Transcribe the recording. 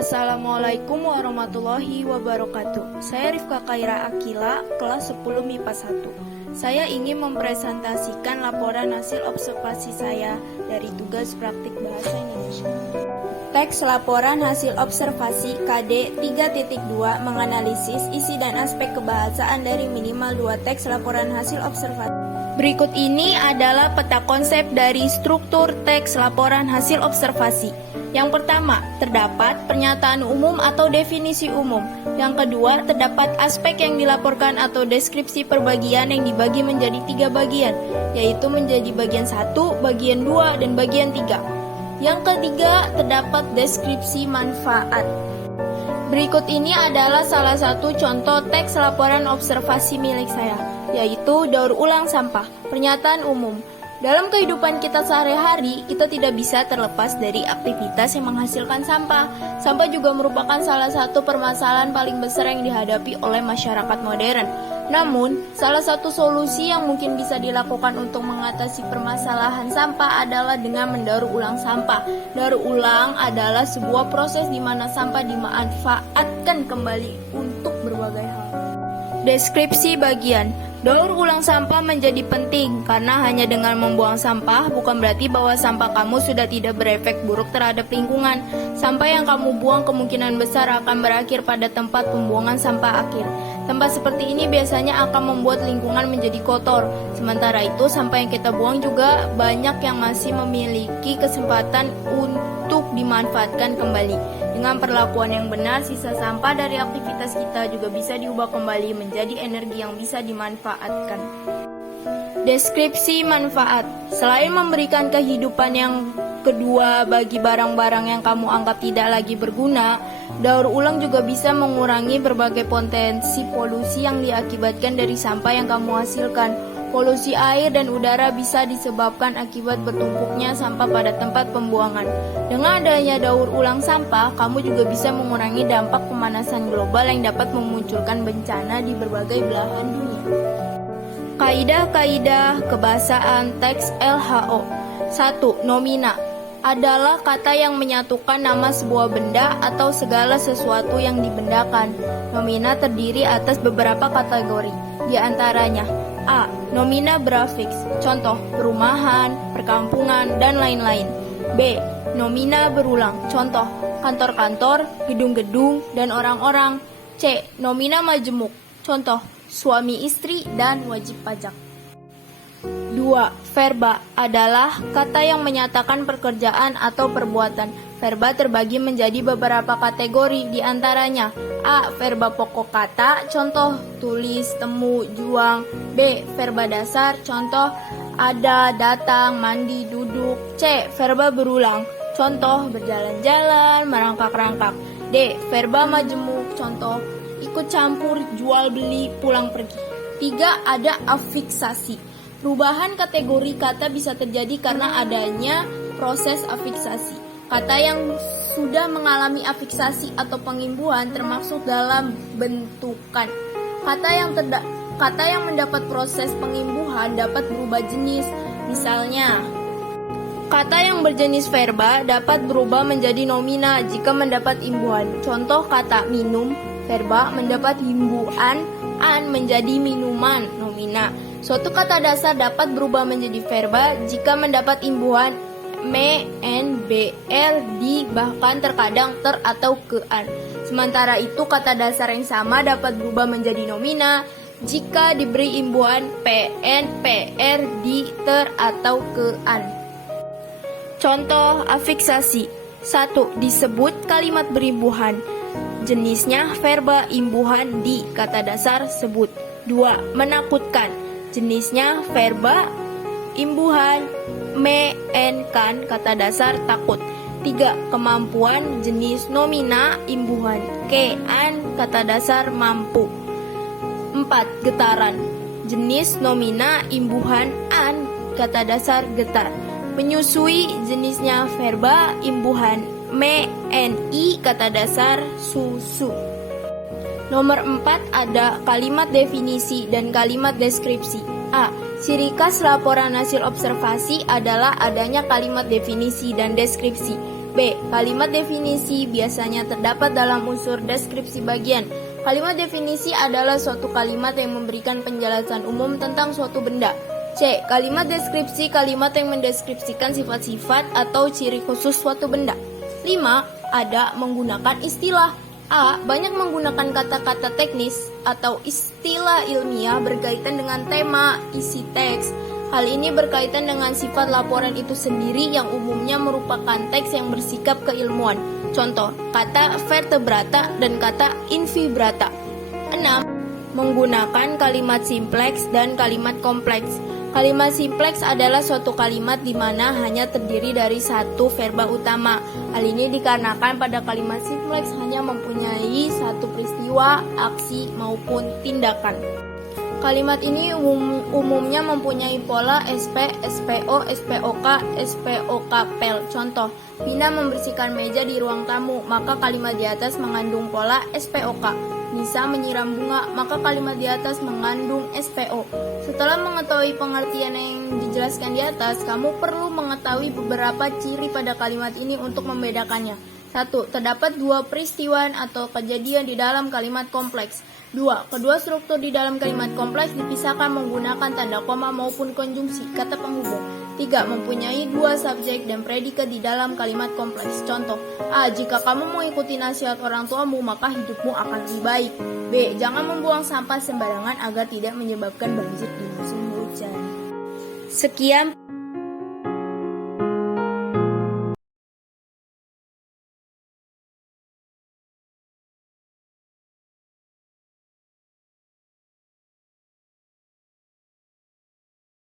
Assalamualaikum warahmatullahi wabarakatuh. Saya Rifka Kaira Akila, kelas 10 MIPA 1. Saya ingin mempresentasikan laporan hasil observasi saya dari tugas praktik bahasa Indonesia. Teks laporan hasil observasi KD 3.2 menganalisis isi dan aspek kebahasaan dari minimal 2 teks laporan hasil observasi. Berikut ini adalah peta konsep dari struktur teks laporan hasil observasi. Yang pertama, terdapat pernyataan umum atau definisi umum. Yang kedua, terdapat aspek yang dilaporkan atau deskripsi perbagian yang dibagi menjadi 3 bagian, yaitu menjadi bagian 1, bagian 2, dan bagian 3. Yang ketiga, terdapat deskripsi manfaat. Berikut ini adalah salah satu contoh teks laporan observasi milik saya, yaitu daur ulang sampah. Pernyataan umum. Dalam kehidupan kita sehari-hari, kita tidak bisa terlepas dari aktivitas yang menghasilkan sampah. Sampah juga merupakan salah satu permasalahan paling besar yang dihadapi oleh masyarakat modern. Namun, salah satu solusi yang mungkin bisa dilakukan untuk mengatasi permasalahan sampah adalah dengan mendaur ulang sampah. Daur ulang adalah sebuah proses di mana sampah dimanfaatkan kembali untuk berbagai hal. Deskripsi bagian. Daur ulang sampah menjadi penting karena hanya dengan membuang sampah bukan berarti bahwa sampah kamu sudah tidak berefek buruk terhadap lingkungan. Sampah yang kamu buang kemungkinan besar akan berakhir pada tempat pembuangan sampah akhir. Tempat seperti ini biasanya akan membuat lingkungan menjadi kotor. Sementara itu, sampah yang kita buang juga banyak yang masih memiliki kesempatan untuk dimanfaatkan kembali. Dengan perlakuan yang benar, sisa sampah dari aktivitas kita juga bisa diubah kembali menjadi energi yang bisa dimanfaatkan. Deskripsi manfaat. Selain memberikan kehidupan yang kedua bagi barang-barang yang kamu anggap tidak lagi berguna, daur ulang juga bisa mengurangi berbagai potensi polusi yang diakibatkan dari sampah yang kamu hasilkan. Polusi air dan udara bisa disebabkan akibat bertumpuknya sampah pada tempat pembuangan. Dengan adanya daur ulang sampah, kamu juga bisa mengurangi dampak pemanasan global yang dapat memunculkan bencana di berbagai belahan dunia. Kaidah-kaidah kebahasaan teks LHO. 1. Nomina adalah kata yang menyatukan nama sebuah benda atau segala sesuatu yang dibendakan. Nomina terdiri atas beberapa kategori, di antaranya A. Nomina beafiks, contoh perumahan, perkampungan, dan lain-lain. B. Nomina berulang, contoh kantor-kantor, gedung-gedung, dan orang-orang. C. Nomina majemuk, contoh suami istri dan wajib pajak. 2. Verba adalah kata yang menyatakan pekerjaan atau perbuatan. Verba terbagi menjadi beberapa kategori, di antaranya A. Verba pokok kata, contoh tulis, temu, juang. B. Verba dasar, contoh ada, datang, mandi, duduk. C. Verba berulang, contoh berjalan-jalan, merangkak-rangkak. D. Verba majemuk, contoh ikut campur, jual beli, pulang pergi. 3. Ada afiksasi. Perubahan kategori kata bisa terjadi karena adanya proses afiksasi. Kata yang sudah mengalami afiksasi atau pengimbuhan termasuk dalam bentukan. Kata yang mendapat proses pengimbuhan dapat berubah jenis. Misalnya, kata yang berjenis verba dapat berubah menjadi nomina jika mendapat imbuhan. Contoh kata minum, verba mendapat imbuhan an menjadi minuman, nomina. Suatu kata dasar dapat berubah menjadi verba jika mendapat imbuhan me, en, br, di, bahkan terkadang ter atau kean. Sementara itu, kata dasar yang sama dapat berubah menjadi nomina jika diberi imbuhan pn, pr, di, ter, atau kean. Contoh afiksasi. 1. Disebut kalimat berimbuhan. Jenisnya verba, imbuhan, di, kata dasar sebut. 2. Menakutkan. Jenisnya verba, imbuhan, me, en, kan, kata dasar takut. 3. Kemampuan. Jenis nomina, imbuhan, ke, an, kata dasar mampu. 4. Getaran. Jenis nomina, imbuhan, an, kata dasar getar. Menyusui. Jenisnya verba, imbuhan, me, ni, kata dasar susu. Nomor 4 ada kalimat definisi dan kalimat deskripsi. A. Ciri khas laporan hasil observasi adalah adanya kalimat definisi dan deskripsi. B. Kalimat definisi biasanya terdapat dalam unsur deskripsi bagian. Kalimat definisi adalah suatu kalimat yang memberikan penjelasan umum tentang suatu benda. C. Kalimat deskripsi kalimat yang mendeskripsikan sifat-sifat atau ciri khusus suatu benda. 5. Ada menggunakan istilah. A. Banyak menggunakan kata-kata teknis atau istilah ilmiah berkaitan dengan tema, isi teks. Hal ini berkaitan dengan sifat laporan itu sendiri yang umumnya merupakan teks yang bersikap keilmuan. Contoh, kata vertebrata dan kata invertebrata. 6. Menggunakan kalimat simpleks dan kalimat kompleks. Kalimat simpleks adalah suatu kalimat di mana hanya terdiri dari satu verba utama. Hal ini dikarenakan pada kalimat simpleks hanya mempunyai satu peristiwa, aksi, maupun tindakan. Kalimat ini umumnya mempunyai pola SP, SPO, SPOK, SPOKPEL. Contoh, Vina membersihkan meja di ruang tamu, maka kalimat di atas mengandung pola SPOK. Nisa menyiram bunga, maka kalimat di atas mengandung SPO. Setelah mengetahui pengertian yang dijelaskan di atas, kamu perlu mengetahui beberapa ciri pada kalimat ini untuk membedakannya. 1. Terdapat dua peristiwa atau kejadian di dalam kalimat kompleks. 2. Kedua struktur di dalam kalimat kompleks dipisahkan menggunakan tanda koma maupun konjungsi, kata penghubung. 3. Mempunyai dua subjek dan predikat di dalam kalimat kompleks. Contoh, A. Jika kamu mengikuti nasihat orang tuamu, maka hidupmu akan lebih baik. B. Jangan membuang sampah sembarangan agar tidak menyebabkan banjir di musim hujan. Sekian